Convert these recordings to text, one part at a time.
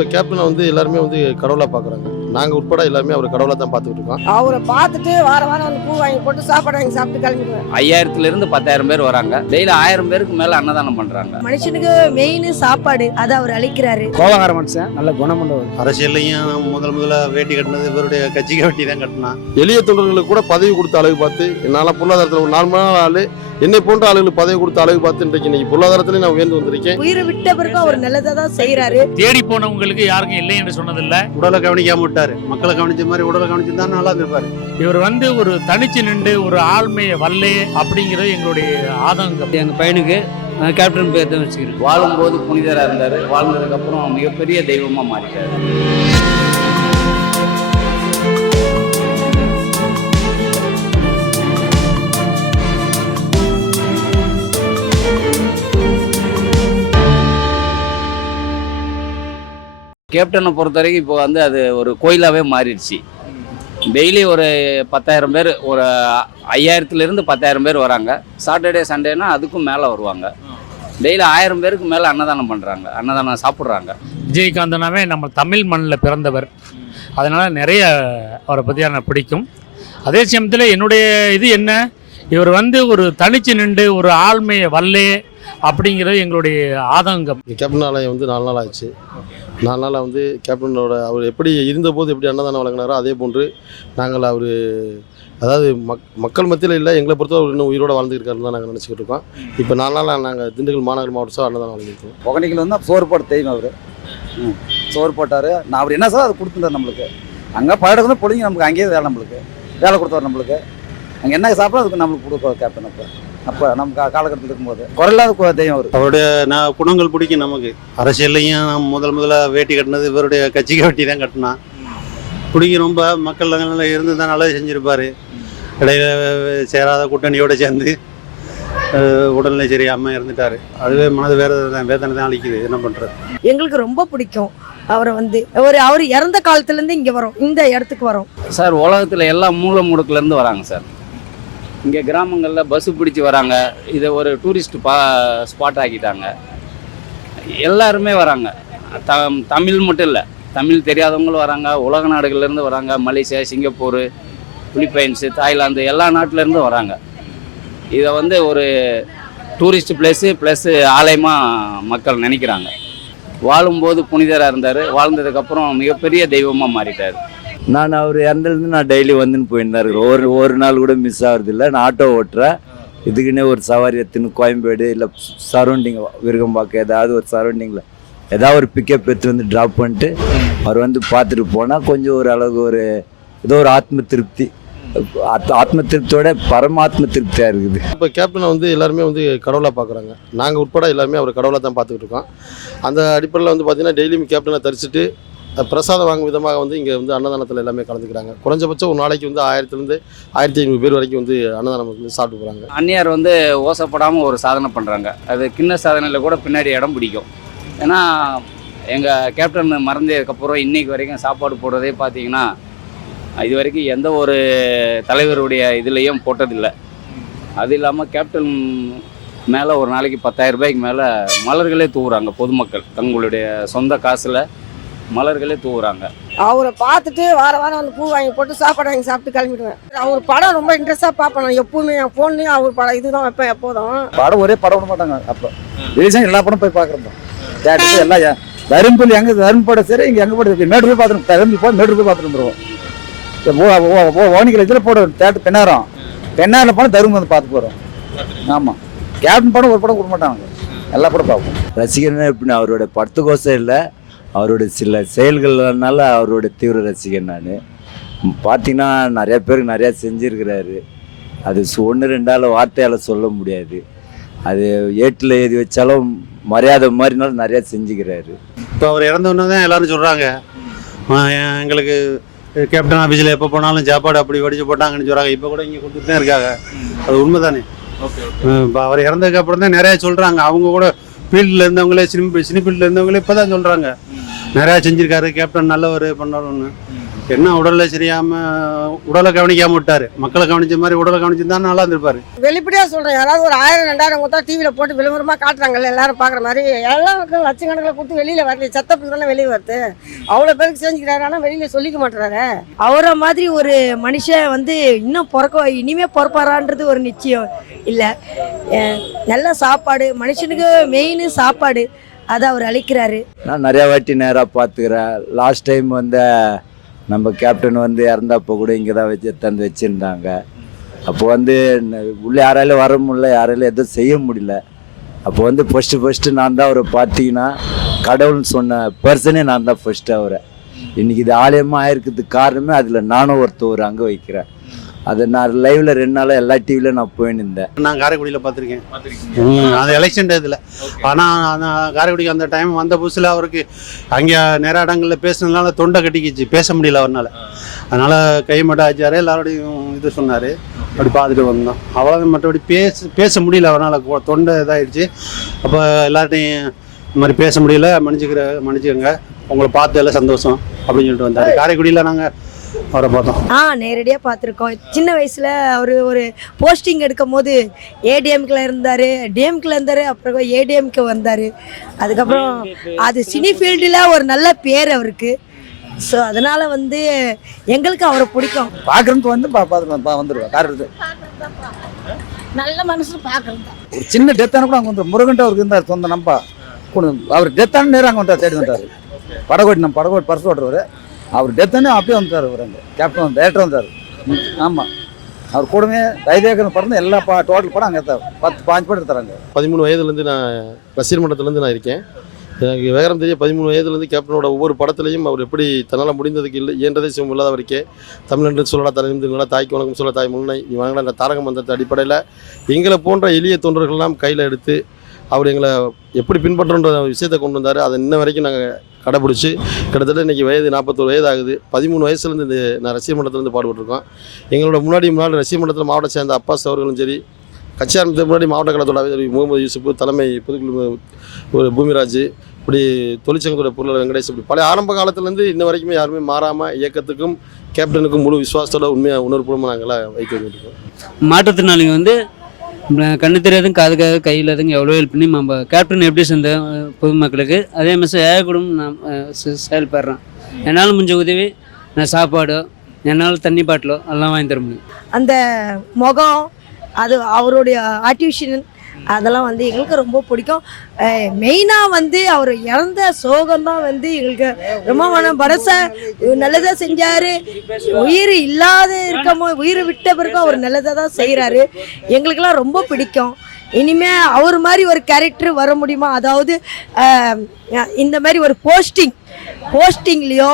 இப்போ கேப்டனை வந்து எல்லாருமே வந்து கடவுளாக பார்க்குறாங்க. நாங்கள் உட்பட எல்லாருமே அவர் கடவுளாக தான் பார்த்துக்கிட்டு இருக்கோம். அவரை பார்த்துட்டு வார வாரம் வந்து பூ வாங்கி போட்டு சாப்பாடு வாங்கி சாப்பிட்டு கிளம்பிடுவேன். ஐயாயிரத்துல இருந்து பத்தாயிரம் பேர் வராங்க. டெய்லி ஆயிரம் பேருக்கு மேல அன்னதானம் பண்றாங்க. மனுஷனுக்கு மெயின் சாப்பாடு அதை அவர் அளிக்கிறாரு. கோபகார மனுஷன் நல்ல குணமுள்ளவர் அரசியல்லையும் முதல் முதல்ல வேட்டி கட்டினது இவருடைய கட்சிக்கு வேட்டி தான் கட்டினா எளிய தொண்டர்களுக்கு கூட பதவி கொடுத்த அளவு பார்த்து என்னால் பொருளாதாரத்தில் ஒரு நார்மலான ஆள் என்னை போன்ற ஆளுகளுக்கு பதவி கொடுத்த அளவு பார்த்து இன்றைக்கு இன்னைக்கு பொருளாதாரத்திலே நான் உயர்ந்து வந்திருக்கேன். உயிரை விட்ட பிறகு அவர் நல்லதை தான் செய்யறாரு தேடி போனவங்களுக்கு யாருக்கும் இல்லை என்று சொன்னதில்ல. உடலை கவனிக்காம விட்டாரு. மக்களை கவனிச்ச மாதிரி உடலை கவனிச்சிருந்தா நல்லா இருந்திருப்பாரு. இவர் வந்து ஒரு தனிச்சு நின்று ஒரு ஆள்மையை வல்லே அப்படிங்கிறது எங்களுடைய ஆதங்கம். எங்க பையனுக்கு நான் கேப்டன் பேர் தான் வச்சுக்கிறேன். வாழும்போது புனிதரா இருந்தாரு. வாழ்ந்ததுக்கு அப்புறம் மிகப்பெரிய தெய்வமா மாறிட்டாரு. கேப்டனை பொறுத்த வரைக்கும் இப்போ வந்து அது ஒரு கோயிலாகவே மாறிடுச்சு. டெய்லி ஒரு பத்தாயிரம் பேர் ஒரு ஐயாயிரத்துலேருந்து பத்தாயிரம் பேர் வராங்க. சாட்டர்டே சண்டேனா அதுக்கும் மேலே வருவாங்க. டெய்லி ஆயிரம் பேருக்கு மேலே அன்னதானம் பண்ணுறாங்க அன்னதானம் சாப்பிட்றாங்க. விஜயகாந்தனாவே நம்ம தமிழ் மண்ணில் பிறந்தவர். அதனால் நிறைய அவரை பற்றி எனக்கு பிடிக்கும். அதே சமயத்தில் என்னுடைய இது என்ன? இவர் வந்து ஒரு தனிச்சு நின்று ஒரு ஆள்மையை வல்லே அப்படிங்கிறது எங்களுடைய ஆதங்கம். கேப்டன் ஆலயம் வந்து நாலு நாள் ஆச்சு. நாலு நாளாக வந்து கேப்டனோட அவர் எப்படி இருந்தபோது எப்படி அன்னதானம் வழங்கினாரோ அதே போன்று நாங்கள் அவர் அதாவது மக் மக்கள் மத்தியில் இல்லை எங்களை பொறுத்தவரை அவர் இன்னும் உயிரோட வாழ்ந்துருக்காருன்னு தான் நாங்கள் நினச்சிக்கிட்டு இருக்கோம். இப்போ நாலு நாளாக நாங்கள் திண்டுக்கல் மாநகர் மாவட்ட சார் அன்னதானம் வழங்கியிருக்கோம். ஒகனைகள் வந்து சோறு போட்ட தெய்வம் அவர். சோறு போட்டார். நான் அவர் என்ன சார் அது கொடுத்துட்டார் நம்மளுக்கு? அங்கே பழக்கம் பிடிங்க நமக்கு அங்கேயே வேலை நம்மளுக்கு. வேலை கொடுத்தாரு நம்மளுக்கு. அங்கே என்ன சாப்பிடும் அதுக்கு நம்மளுக்கு கொடுக்குற கேப்டன் அப்போ. அப்போ நம்ம கா காலகட்டத்தில் இருக்கும்போது. குறையில்லாத கு- தெய்வம் அவர். அவருடைய நான் குணங்கள் பிடிக்கும் நமக்கு. அரசியல்லையும் முதல் முதல்ல வேட்டி கட்டினது இவருடைய கட்சிக்கு வேட்டி தான் கட்டினா பிடிக்கும் ரொம்ப மக்கள் நல்லா இருந்து தான் நல்லா செஞ்சிருப்பாரு. இடையில சேராத கூட்டணியோட சேர்ந்து உடல்நிலை சரியாமல் இருந்துட்டாரு. அதுவே மனது வேற தான் வேதனை தான் அளிக்குது. என்ன பண்ணுறது எங்களுக்கு ரொம்ப பிடிக்கும் அவரை வந்து. ஒரு அவர் இறந்த காலத்துல இருந்து இங்க வரோம். இந்த இடத்துக்கு வரோம். சார் உலகத்தில் எல்லா மூலை முடுக்குலேருந்து வராங்க சார். இங்கே கிராமங்களில் பஸ்ஸு பிடிச்சி வராங்க. இதை ஒரு டூரிஸ்ட் பா ஸ்பாட் ஆக்கிட்டாங்க. எல்லாருமே வராங்க. த தமிழ் மட்டும் இல்லை. தமிழ் தெரியாதவங்களும் வராங்க. உலக நாடுகள்லேருந்து வராங்க. மலேசியா சிங்கப்பூர் பிலிப்பைன்ஸு தாய்லாந்து எல்லா நாட்டிலேருந்து வராங்க. இதை வந்து ஒரு டூரிஸ்ட் பிளேஸு ப்ளஸ்ஸு ஆலயமாக மக்கள் நினைக்கிறாங்க. வாழும்போது புனிதராக இருந்தார். வாழ்ந்ததுக்கப்புறம் மிகப்பெரிய தெய்வமாக மாறிட்டார். நான் அவர் இறந்துலேருந்து நான் டெய்லி வந்துன்னு போயின்னு தான் இருக்கிறேன் ஒரு ஒரு நாள் கூட மிஸ் ஆகுறது இல்லை நான் ஆட்டோ ஓட்டுறேன். இதுக்குன்னே ஒரு சவாரி எடுத்துன்னு கோயம்பேடு இல்லை சரௌண்டிங் விருகம்பாக்கம் ஏதாவது ஒரு சரௌண்டிங்கில் ஏதாவது ஒரு பிக்கப் எடுத்து வந்து ட்ராப் பண்ணிட்டு அவர் வந்து பார்த்துட்டு போனால் கொஞ்சம் ஒரு அளவுக்கு ஒரு ஏதோ ஒரு ஆத்ம திருப்தி. ஆத்- ஆத்ம திருப்தியோட பரமாத்ம திருப்தியாக இருக்குது. இப்போ கேப்டனை வந்து எல்லாருமே வந்து கடவுளாக பார்க்குறாங்க நாங்கள் உட்பட எல்லாருமே அவர் கடவுளாக தான் பார்த்துக்கிட்டு இருக்கோம். அந்த அடிப்படையில் வந்து பார்த்தீங்கன்னா டெய்லியும் கேப்டனை தரிசிட்டு பிரசாதம் வாங்கும் விதமாக வந்து இங்கே வந்து அன்னதானத்தில் எல்லாமே கலந்துக்கிறாங்க. குறைஞ்சபட்சம் ஒரு நாளைக்கு வந்து ஆயிரத்துலேருந்து ஆயிரத்தி ஐநூறு பேர் வரைக்கும் வந்து அன்னதானம் வந்து சாப்பிட்டு போகிறாங்க அந்நியார் வந்து ஓசப்படாமல் ஒரு சாதனை பண்ணுறாங்க அது கிண்ண சாதனையில் கூட பின்னாடி இடம் பிடிக்கும். ஏன்னா எங்கள் கேப்டன் மறந்ததுக்கப்புறம் இன்றைக்கு வரைக்கும் சாப்பாடு போடுறதே பார்த்தீங்கன்னா இது வரைக்கும் எந்த ஒரு தலைவருடைய இதுலேயும் போட்டதில்லை. அது இல்லாமல் கேப்டன் மேலே ஒரு நாளைக்கு பத்தாயிரம் ரூபாய்க்கு மேலே மலர்களே தூவுறாங்க பொதுமக்கள். தங்களுடைய சொந்த காசில் மலர்களே தூவுறாங்க. அவரை பார்த்துட்டு வார வாரம் வந்து பூ வாங்கி போட்டு சாப்பாடு வாங்கி சாப்பிட்டு கிளம்பிடுவேன். அவர் படம் ரொம்ப இன்ட்ரெஸ்டாக பார்ப்பேன். நான் எப்பவுமே என் ஃபோன்லேயும் அவர் படம் இதுதான் வைப்பேன் எப்போதும். படம் ஒரே படம் விட மாட்டாங்க அப்போ. ரிலீஸாக எல்லா படம் போய் பார்க்குறோம் தேட்டருக்கு எல்லாம் ஏன் தரும்புல் எங்கே தரும்பு படம் சரி இங்கே எங்கே படம் மேட்டூர் போய் பார்த்துருவோம் தரும்பு போய் மேட்டூர் போய் பார்த்துட்டு வந்துடுவோம் ஓனிக்கல இதில் போடுவோம் தேட்டர் பெண்ணாரம் பெண்ணாரில் போனால் தரும்பு வந்து பார்த்து போகிறோம் ஆமாம் கேப்டன் படம் ஒரு படம் கொடுக்க மாட்டாங்க. எல்லா படம் பார்ப்போம். ரசிகர்னா எப்படின்னா அவரோட படத்துக்கோசம் இல்லை. அவரோட சில செயல்கள்னால அவரோட தீவிர ரசிகன் நான். பார்த்தீங்கன்னா நிறைய பேருக்கு நிறையா செஞ்சுருக்கிறாரு. அது ஒன்று ரெண்டால் வார்த்தையால் சொல்ல முடியாது. அது ஏட்டில் எழுதி வச்சாலும் மரியாதை மாதிரினாலும் நிறையா செஞ்சுக்கிறாரு. இப்போ அவர் இறந்தோன்னே தான் எல்லாரும் சொல்கிறாங்க எங்களுக்கு கேப்டன் ஆஃபீஸில் எப்போ போனாலும் சாப்பாடு அப்படி வடிச்சு போட்டாங்கன்னு சொல்கிறாங்க இப்போ கூட இங்கே கொடுத்துட்டு தான் இருக்காங்க. அது உண்மை தானே இப்போ அவர் இறந்ததுக்கு அப்புறம் தான் நிறையா சொல்கிறாங்க அவங்க கூட ஃபீல்டில் இருந்தவங்களே சினி சினி ஃபீல்டில் இருந்தவங்களே இப்போ தான் சொல்கிறாங்க நிறையா செஞ்சுருக்காரு கேப்டன் நல்லவர் பண்ணணும்னு என்ன உடல்ல சரியாம உடலை கவனிக்காம விட்டாரு. மக்களை கவனிச்ச மாதிரி உடலை கவனிச்சிருந்தா நல்லா இருந்திருப்பாரு. வெளிப்படையாக சொல்கிறேன் யாராவது ஒரு ஆயிரம் ரெண்டாயிரம் கொடுத்தா டிவியில் போட்டு விளம்பரமாக காட்டுறாங்கல்ல எல்லாரும் பார்க்குற மாதிரி. எல்லாருக்கும் லட்சக்கணக்கில் கொடுத்து வெளியில் வரல செத்த பிள்ளை தானே வெளியே வருது. அவ்வளோ பேருக்கு செஞ்சுக்கிறாரு ஆனால் வெளியில் சொல்லிக்க மாட்டுறாரு. அவரை மாதிரி ஒரு மனுஷன் வந்து இன்னும் பிறக்க இனிமே பிறப்பாரான்றது ஒரு நிச்சயம் இல்லை. நல்ல சாப்பாடு மனுஷனுக்கு மெயின் சாப்பாடு அதை அவர் அளிக்கிறாரு. நான் நிறையா வாட்டி நேராக பார்த்துக்கிறேன். லாஸ்ட் டைம் வந்து நம்ம கேப்டன் வந்து இறந்தப்போ கூட இங்கே தான் வச்சு தந்து வச்சுருந்தாங்க. அப்போ வந்து உள்ளே யாராலும் யாராலையும் வர முடியல யாராலையும் எதுவும் செய்ய முடியல. அப்போ வந்து ஃபஸ்ட்டு ஃபஸ்ட்டு நான் தான் அவரை பார்த்தீங்கன்னா கடவுள்னு சொன்ன பர்சனே நான் தான் ஃபஸ்ட்டு அவரை. இன்றைக்கி இது ஆலயமாக ஆயிருக்கிறதுக்கு காரணமே அதில் நானும் ஒருத்தர் ஒரு அங்கே வைக்கிறேன். அது நான் லைவ்ல ரெண்டு நாளாக எல்லா டிவிலையும் நான் போயின்னு இருந்தேன். நான் காரைக்குடியில் பார்த்துருக்கேன். அது எலெக்ஷன் இதில். ஆனால் அந்த காரைக்குடிக்கு அந்த டைம் வந்த புதுசில் அவருக்கு அங்கே நிறைய இடங்களில் பேசுனதுனால தொண்டை கட்டிக்கிச்சு. பேச முடியல அவரால் அதனால் கை மட்டும் ஆச்சாரு எல்லாரோடையும் இது சொன்னார். அப்படி பார்த்துட்டு வந்தோம். அவ்வளோதான் மற்றபடி பேச பேச முடியல அவரால் தொண்டை இதாகிடுச்சு அப்போ எல்லார்ட்டையும் இந்த மாதிரி பேச முடியல. மன்னிச்சுக்கிற மன்னிச்சுக்கோங்க. உங்களை பார்த்து எல்லாம் சந்தோஷம் அப்படின்னு சொல்லிட்டு வந்தார். காரைக்குடியில் நாங்கள் அவரை பார்த்தோம். ஆ நேரடியாக பார்த்துருக்கோம். சின்ன வயசில் அவர் ஒரு போஸ்டிங் எடுக்கும் போது ஏடிஎம்கில் இருந்தார் டிஎம்கில் இருந்தார் அப்புறம் ஏடிஎம்க்கு வந்தார். அதுக்கப்புறம் அது சினி ஃபீல்டில் ஒரு நல்ல பேர் அவருக்கு. ஸோ அதனால் வந்து எங்களுக்கு அவரை பிடிக்கும். பார்க்குறதுக்கு வந்து பா பார்த்து வந்துடுவேன் கார் நல்ல மனசு பார்க்குறது ஒரு சின்ன டெத்தான கூட அங்கே வந்து முருகன்ட்ட அவருக்கு இருந்தார் சொந்த நம்பா. கூட அவர் டெத்தான நேரம் அங்கே வந்தார் தேடி வந்தார். படகோட்டி நம்ம படகோட்டி பர்ஸ் ஓட்டுறவர். அவர் டெத்துன்னு அப்படியே வந்துட்டார் அவர் அங்கே. கேப்டன் டேரக்டர் வந்தார். ஆமாம் அவர் கூடவே தைதேகன் படம் எல்லா பா டோட்டல் படம் அங்கே பத்து பாஞ்சு படம் எடுத்தாங்க பதிமூணு வயதுலேருந்து நான் ரசிகர் மன்றத்துலேருந்து நான் இருக்கேன். எனக்கு விவரம் தெரிய பதிமூணு வயதுலேருந்து கேப்டனோட ஒவ்வொரு படத்துலையும் அவர் எப்படி தன்னால் முடிந்ததுக்கு இல்லை இயன்றதை சிவம் இல்லாதவருக்கே தமிழன்று சொல்லடா தலைமுறை தாய்க்கு வணக்கம் சொல்ல தாய் முன்னை நீ அந்த என்ற தாரக மந்திரத்தை அடிப்படையில் எங்களை போன்ற எளிய தொண்டர்கள்லாம் கையில் எடுத்து அவர் எங்களை எப்படி பின்பற்றன்ற விஷயத்தை கொண்டு வந்தார். அதை இன்ன வரைக்கும் நாங்கள் கடைப்பிடிச்சி கிட்டத்தட்ட இன்றைக்கி வயது நாற்பத்தோரு வயது ஆகுது பதிமூணு வயசுலேருந்து இந்த நான் ரசிக மன்றத்துலேருந்து பாடுபட்டுருக்கோம். எங்களோட முன்னாடி முன்னாடி ரசிக மன்றத்தில் மாவட்ட சேர்ந்த அப்பாஸ் அவர்களும் சரி கட்சி ஆரம்பித்த முன்னாடி மாவட்ட கழகத்தோட முகமது யூசுப் தலைமை பொதுக்குழு ஒரு பூமிராஜ் இப்படி தொழிற்சங்கத்தோட பொருளாளர் வெங்கடேஷ் இப்படி பல ஆரம்ப காலத்துலேருந்து இன்ன வரைக்குமே யாருமே மாறாமல் இயக்கத்துக்கும் கேப்டனுக்கும் முழு விசுவாசத்தோட உண்மையாக உணர்வுபூர்வமாக நாங்களாம் வைக்க வேண்டியிருக்கோம். மாற்றுத்திறனாளிங்க வந்து கண்ணு தெரியாதுங்க காது காது கையில் அதுங்க எவ்வளோ ஹெல்ப் பண்ணி நம்ம கேப்டன் எப்படி செஞ்ச பொதுமக்களுக்கு அதே மாதிரி ஏழை குடும்பம் நான் செ- செயல்படுறேன் என்னால் முடிஞ்ச உதவி நான் சாப்பாடோ என்னால் தண்ணி பாட்டிலோ எல்லாம் வாங்கி தர முடியும். அந்த முகம் அது அவருடைய ஆர்டிஃபிஷியல் அதெல்லாம் வந்து எங்களுக்கு ரொம்ப பிடிக்கும். மெயினாக வந்து அவர் இறந்த சோகம்தான் வந்து எங்களுக்கு ரொம்ப மன பரச. நல்லதாக செஞ்சார். உயிர் இல்லாத இருக்கமோ உயிர் விட்ட பிறகு அவர் நல்லதாக தான் செய்கிறாரு எங்களுக்கெல்லாம் ரொம்ப பிடிக்கும். இனிமே அவர் மாதிரி ஒரு கேரக்டர் வர முடியுமா? அதாவது இந்த மாதிரி ஒரு போஸ்டிங் போஸ்டிங்லேயோ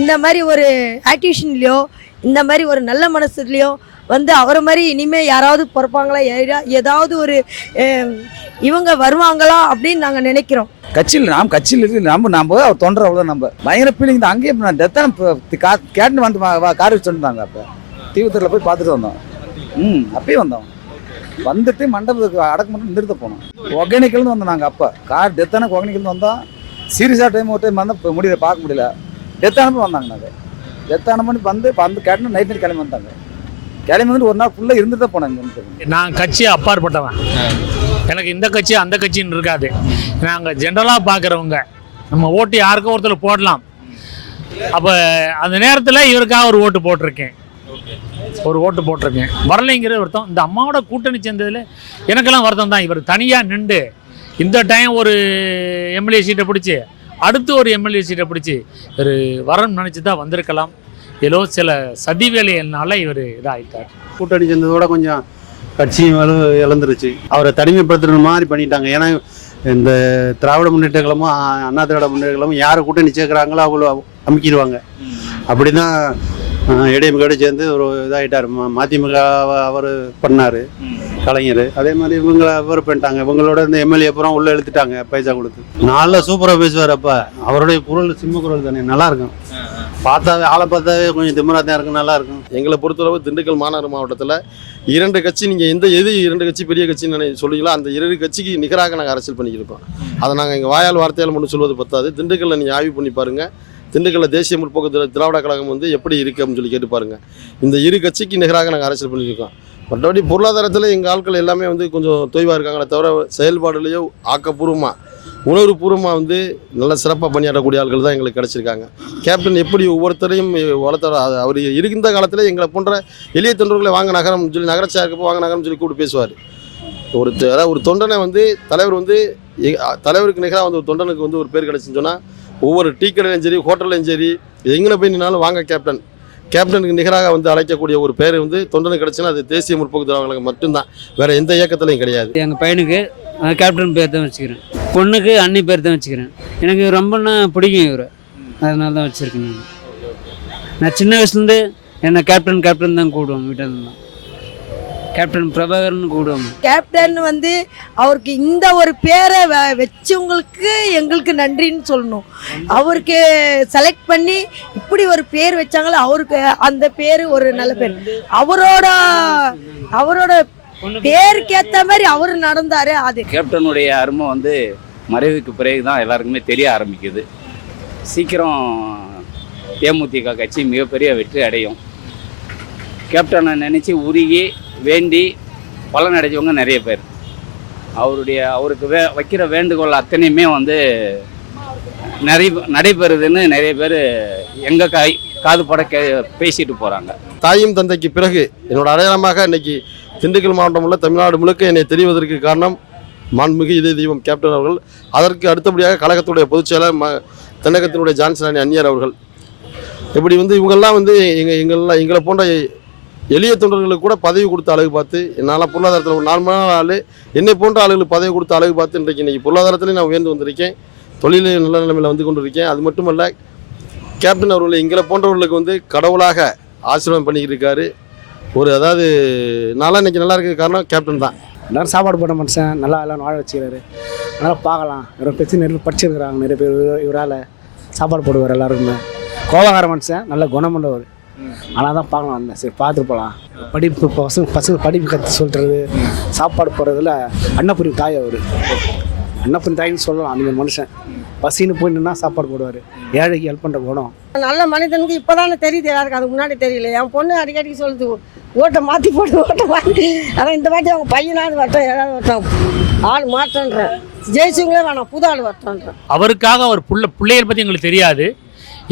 இந்த மாதிரி ஒரு ஆக்டிவிஷன்லேயோ இந்த மாதிரி ஒரு நல்ல மனசுலையோ வந்து அவரை மாதிரி இனிமேல் யாராவது பிறப்பாங்களா? ஏதாவது ஒரு இவங்க வருவாங்களா அப்படின்னு நாங்கள் நினைக்கிறோம். கட்சியில் நாம் கட்சியில் இருந்து நம்ம நம்ம அவர் தொண்டர் அவ்வளோ நம்ம. பயங்கர ஃபீலிங் தான். அங்கேயே நான் டெத்தான கேட்டு வந்து கார் வச்சு வந்தாங்க அப்போ. தீவுத்தூரில் போய் பார்த்துட்டு வந்தோம். ம் அப்பயே வந்தோம். வந்துட்டு மண்டபத்துக்கு அடக்கு மட்டும் நிறுத்த போனோம். ஒகேனிக்கல்னு வந்தோம் நாங்கள் அப்போ. கார் டெத்தான ஒகேனிக்கல் வந்தோம். சீரியஸாக டைம் ஒரு டைம் வந்தால் இப்போ முடியல பார்க்க முடியல. டெத்தானப்போ வந்தாங்க நாங்கள் டெத்தான பண்ணி வந்து வந்து கேட்டு நைட் நைட் கிளம்பி வந்தாங்க. கிளம்பி வந்துட்டு ஒரு நாள் ஃபுல்லாக இருந்துட்டு தான் போனாங்க. நான் கட்சி அப்பாற்பட்டவன். எனக்கு இந்த கட்சி அந்த கட்சின்னு இருக்காது. நாங்கள் ஜென்ரலாக பார்க்குறவங்க நம்ம ஓட்டு யாருக்கும் ஒருத்தர் போடலாம். அப்போ அந்த நேரத்தில் இவருக்காக ஒரு ஓட்டு போட்டிருக்கேன். ஒரு ஓட்டு போட்டிருக்கேன். வரலைங்கிற வருத்தம். இந்த அம்மாவோட கூட்டணி சேர்ந்ததில் எனக்கெல்லாம் வருத்தம் தான். இவர் தனியாக நின்று இந்த டைம் ஒரு எம்எல்ஏ சீட்டை பிடிச்சி அடுத்து ஒரு எம்எல்ஏ சீட்டை பிடிச்சி இவர் வரணும்னு நினச்சி தான் வந்திருக்கலாம். ஏதோ சில சதி வேலையினால இவர் இதாகிட்டார் கூட்டணி சேர்ந்ததோட கொஞ்சம் கட்சியும் வலு இழந்துருச்சு. அவரை தனிமைப்படுத்துகிற மாதிரி பண்ணிட்டாங்க. ஏன்னா இந்த திராவிட முன்னேற்ற கழகமும் அண்ணா திராவிட முன்னேற்ற கழகமும் யார் கூட்டணி சேர்க்குறாங்களோ அவங்கள அமுக்கிடுவாங்க. அப்படி தான் இடையமுகோடு சேர்ந்து ஒரு இதாகிட்டார் மதிமுக அவர் பண்ணார். கலைஞர். அதே மாதிரி இவங்களை அவர் பண்ணிட்டாங்க. இவங்களோட இந்த எம்எல்ஏ அப்புறம் உள்ளே எழுத்துட்டாங்க பைசா கொடுத்து. நல்லா சூப்பராக பேசுவார் அப்போ. அவருடைய குரல் சிம்ம குரல் தானே. நல்லா இருக்கும். பார்த்தாவே ஆளை பார்த்தாவே கொஞ்சம் திமிரா தான் இருக்கும் நல்லா இருக்கும். எங்களை பொறுத்தளவு திண்டுக்கல் மாநகர மாவட்டத்தில் இரண்டு கட்சி நீங்கள் எந்த எது இரண்டு கட்சி பெரிய கட்சின்னு நினை சொல்லுங்களோ அந்த இரண்டு கட்சிக்கு நிகராக நாங்கள் அரசியல் பண்ணிக்கிருக்கோம் அதை நாங்கள் எங்கள் வாயால் வார்த்தையால் மட்டும் சொல்வது பத்தாது. திண்டுக்கல்ல நீங்கள் ஆய்வு பண்ணி பாருங்கள் திண்டுக்கல்ல தேசிய முற்போக்கு திரா- திராவிட கழகம் வந்து எப்படி இருக்குது அப்படின்னு சொல்லி கேட்டு பாருங்க. இந்த இரு கட்சிக்கு நிகராக நாங்கள் அரசியல் பண்ணியிருக்கோம் மற்றபடி பொருளாதாரத்தில் எங்கள் ஆட்கள் எல்லாமே வந்து கொஞ்சம் தொய்வாக இருக்காங்களே தவிர செயல்பாடுலேயோ ஆக்கப்பூர்வமாக உணர்வுபூர்வமாக வந்து நல்ல சிறப்பாக பணியாற்றக்கூடிய ஆட்கள் தான் எங்களுக்கு கிடச்சிருக்காங்க. கேப்டன் எப்படி ஒவ்வொருத்தரையும் வளர்த்தாரோ அவர் இருக்கின்ற காலத்தில் எங்களை போன்ற எளிய தொண்டர்களை வாங்க நகரம் சொல்லி நகரச்சாருக்கு வாங்க நகரம் சொல்லி கூப்பிட்டு பேசுவார். ஒரு அதாவது ஒரு தொண்டனை வந்து தலைவர் வந்து எ- தலைவருக்கு நிகராக வந்து ஒரு தொண்டனுக்கு வந்து ஒரு பேர் கிடச்சுன்னு சொன்னால் ஒவ்வொரு டீ கடையிலும் சரி ஹோட்டல்லையும் சரி எங்கே போய் நின்னாலும் வாங்க கேப்டன். கேப்டனுக்கு நிகராக வந்து அழைக்கக்கூடிய ஒரு பேர் வந்து தொண்டனுக்கு கிடச்சுன்னா அது தேசிய முற்போக்கு திராவிடங்களுக்கு மட்டும்தான். வேறு எந்த இயக்கத்துலையும் கிடையாது. எங்கள் பையனுக்கு கேப்டன் பேர் தான் வச்சுக்கிறேன். பொண்ணுக்கு அண்ணி பேர் தான் வச்சுக்கிறேன். எனக்கு ரொம்பனா பிடிக்கும் இவர். அதனால தான் வச்சுருக்கேன் நான். நான் சின்ன வயசுலேருந்து என்னை கேப்டன் கேப்டன் தான் கூப்பிடுவோம் வீட்டில் தான் கேப்டன் பிரபாகர்னு கூப்பிடுவோம். கேப்டன் வந்து அவருக்கு இந்த ஒரு பேரை வ- வச்சவங்களுக்கு எங்களுக்கு நன்றின்னு சொல்லணும். அவருக்கு செலக்ட் பண்ணி இப்படி ஒரு பேர் வச்சாங்களோ அவருக்கு அந்த பேர் ஒரு நல்ல பேர். அவரோட அவரோட பேருக்கு ஏற்ற மாதிரி அவர் நடந்தாரு அது. கேப்டனுடைய அருமை வந்து மறைவுக்கு பிறகு தான் எல்லாருக்குமே தெரிய ஆரம்பிக்குது. சீக்கிரம் தேமுதிக கட்சி மிகப்பெரிய வெற்றி அடையும். கேப்டனை நினச்சி உருகி வேண்டி பலன் அடைஞ்சவங்க நிறைய பேர். அவருடைய அவருக்கு வே வைக்கிற வேண்டுகோள் அத்தனையுமே வந்து நிறைய நடைபெறுதுன்னு நிறைய பேர் எங்கள் காய் காது பட கே பேசிட்டு போகிறாங்க தாயும் தந்தைக்கு பிறகு என்னோட அடையாளமாக இன்னைக்கு திண்டுக்கல் மாவட்டம் உள்ள தமிழ்நாடு முழுக்க என்னை தெரிவதற்கு காரணம் மாண்புமிகு இதய தெய்வம் கேப்டன் அவர்கள். அதற்கு அடுத்தபடியாக கழகத்துடைய பொதுச் செயலர் ம தென்னகத்தினுடைய ஜான்சன் அணி அந்நியர் அவர்கள். இப்படி வந்து இவங்கெல்லாம் வந்து எங்கள் எங்கள்லாம் எங்களை போன்ற எளிய தொண்டர்களுக்கு கூட பதவி கொடுத்த அழகு பார்த்து என்னால் பொருளாதாரத்தில் ஒரு நார்மலான ஆள் என்னை போன்ற ஆளுகளுக்கு பதவி கொடுத்த அழகு பார்த்து இன்றைக்கு இன்றைக்கி பொருளாதாரத்திலையும் நான் உயர்ந்து வந்திருக்கேன். தொழிலில் நல்ல நிலைமையில் வந்து கொண்டிருக்கேன். அது மட்டுமல்ல கேப்டன் அவர்கள் எங்களை போன்றவர்களுக்கு வந்து கடவுளாக ஆசீர்வாதம் பண்ணிக்கிட்டு இருக்காரு. ஒரு அதாவது நல்லா இன்னைக்கு நல்லா இருக்க காரணம் கேப்டன் தான். எல்லாரும் சாப்பாடு போட்ட மனுஷன் நல்லா எல்லாம் வாழ வச்சுக்கிறாரு. நல்லா பார்க்கலாம். இவரை பற்றி நிறைய படிச்சிருக்கிறாங்க நிறைய பேர் இவரால் சாப்பாடு போடுவார் எல்லாருக்குமே. கோபக்கார மனுஷன் நல்ல குணமுள்ளவர். ஆனால் தான் பார்க்கலாம் வந்தேன். சரி பார்த்துட்டு போகலாம் படிப்பு பசங்க பசங்க படிப்பு கற்று சொல்கிறது சாப்பாடு போடுறதுல அன்னபுரி தாய் அவர். அன்னபுரி தாயின்னு சொல்லலாம் அந்த மனுஷன். பசின்னு போய் நின்னா சாப்பாடு போடுவார். ஏழைக்கு ஹெல்ப் பண்ணுற குணம். நல்ல மனிதனுக்கு இப்போதானே தெரியுது எல்லாருக்கும். அதுக்கு முன்னாடி தெரியல என் பொண்ணு அடிக்கடி சொல்லுது ஓட்டை மாற்றி போட்டு ஓட்டை மாற்றி அதான் இந்த வாட்டி அவங்க பையனாவது வரட்டும் ஏதாவது வரட்டும் ஆள் மாற்றன்றேன். ஜெயிச்சவங்களே வேணாம் புது ஆள் வரட்டோன்றேன் அவருக்காக அவர் புள்ள பிள்ளைகள் பற்றி எங்களுக்கு தெரியாது.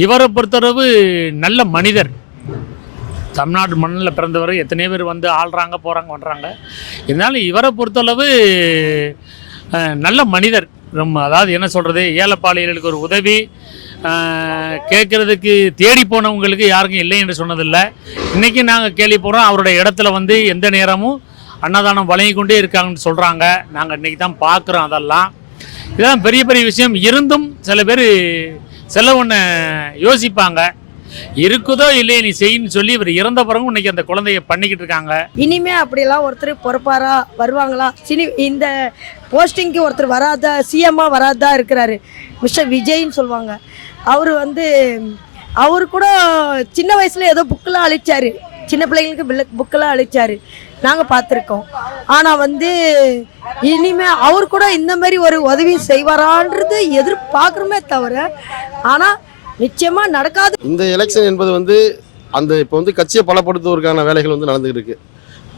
இவரை பொறுத்தளவு நல்ல மனிதர். தமிழ்நாடு மண்ணில் பிறந்தவர் எத்தனையோ பேர் வந்து ஆள்றாங்க போகிறாங்க பண்ணுறாங்க இருந்தாலும் இவரை பொறுத்தளவு நல்ல மனிதர். ரொம்ப அதாவது என்ன சொல்கிறது ஏழைப்பாளையர்களுக்கு ஒரு உதவி. கேட்கறதுக்கு தேடி போனவங்களுக்கு யாருக்கும் இல்லை என்று சொன்னதில்லை. இன்றைக்கி நாங்கள் கேள்வி போகிறோம் அவருடைய இடத்துல வந்து எந்த நேரமும் அன்னதானம் வழங்கி கொண்டே இருக்காங்கன்னு சொல்கிறாங்க நாங்கள் இன்றைக்கி தான் பார்க்குறோம் அதெல்லாம். இதெல்லாம் பெரிய பெரிய விஷயம். இருந்தும் சில பேர் சில ஒன்று யோசிப்பாங்க. இருக்குதோ இல்லையே நீ செய்யின்னு சொல்லி இவர் இறந்த பிறகு இன்னைக்கு அந்த குழந்தைய பண்ணிக்கிட்டு இருக்காங்க. இனிமே அப்படிலாம் ஒருத்தர் பொறுப்பாரா? வருவாங்களா? சினி இந்த போஸ்டிங்க்கு ஒருத்தர் வராதா? சிஎம்மா வராதா இருக்கிறாரு. மிஸ்டர் விஜய்ன்னு சொல்லுவாங்க. அவர் வந்து அவர் கூட சின்ன வயசுல ஏதோ புக்கெல்லாம் அழிச்சாரு. சின்ன பிள்ளைங்களுக்கு புக்கெல்லாம் அழிச்சாரு. நாங்கள் பார்த்துருக்கோம். ஆனால் வந்து இனிமே அவர் கூட இந்த மாதிரி ஒரு உதவி செய்வாரான்றது எதிர்பார்க்குறோமே தவிர ஆனால் நிச்சயமாக நடக்காது. இந்த எலெக்ஷன் என்பது வந்து அந்த இப்போ வந்து கட்சியை பலப்படுத்துவதற்கான வேலைகள் வந்து நடந்துகிட்டு இருக்கு.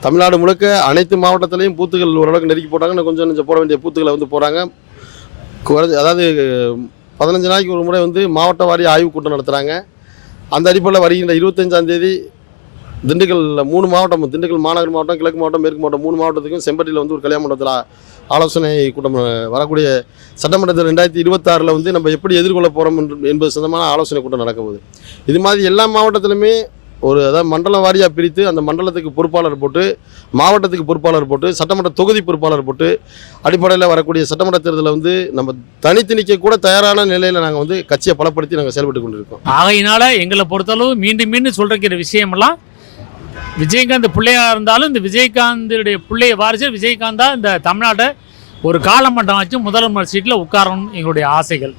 தமிழ்நாடு முழுக்க அனைத்து மாவட்டத்திலையும் பூத்துகள் ஓரளவுக்கு நெருக்கி போட்டாங்க. கொஞ்சம் கொஞ்சம் போட வேண்டிய பூத்துக்களை வந்து போகிறாங்க குறைஞ்ச அதாவது பதினஞ்சு நாளைக்கு ஒரு முறை வந்து மாவட்ட வாரி ஆய்வுக் கூட்டம் நடத்துகிறாங்க அந்த அடிப்படையில் வருகின்ற இருபத்தஞ்சாம் தேதி திண்டுக்கல்ல மூணு மாவட்டம் திண்டுக்கல் மாநகர் மாவட்டம் கிழக்கு மாவட்டம் மேற்கு மாவட்டம் மூணு மாவட்டத்துக்கும் செம்பட்டியில் வந்து ஒரு கல்யாண மண்டபத்தில் ஆலோசனை கூட்டம் வரக்கூடிய சட்டமன்றத்தில் ரெண்டாயிரத்தி இருபத்தாறில் வந்து நம்ம எப்படி எதிர்கொள்ள போகிறோம் என்பது சொந்தமான ஆலோசனை கூட்டம் நடக்க போகுது. இது மாதிரி எல்லா மாவட்டத்திலுமே ஒரு அதாவது மண்டலம் வாரியாக பிரித்து அந்த மண்டலத்துக்கு பொறுப்பாளர் போட்டு மாவட்டத்துக்கு பொறுப்பாளர் போட்டு சட்டமன்ற தொகுதி பொறுப்பாளர் போட்டு அடிப்படையில் வரக்கூடிய சட்டமன்ற தேர்தலில் வந்து நம்ம தனித்து நிற்க கூட தயாரான நிலையில் நாங்கள் வந்து கட்சியை பலப்படுத்தி நாங்கள் செயல்பட்டு கொண்டிருக்கோம். ஆகையினால எங்களை பொறுத்தளவு மீண்டும் மீண்டும் சொல்கிற விஷயமெல்லாம் விஜயகாந்த் பிள்ளையாக இருந்தாலும் இந்த விஜயகாந்துடைய பிள்ளைய வாரிசு விஜயகாந்தா இந்த தமிழ்நாட்டை ஒரு காலமட்டம் வச்சு முதலமைச்சர் சீட்டில் உட்காரணும் எங்களுடைய ஆசைகள்.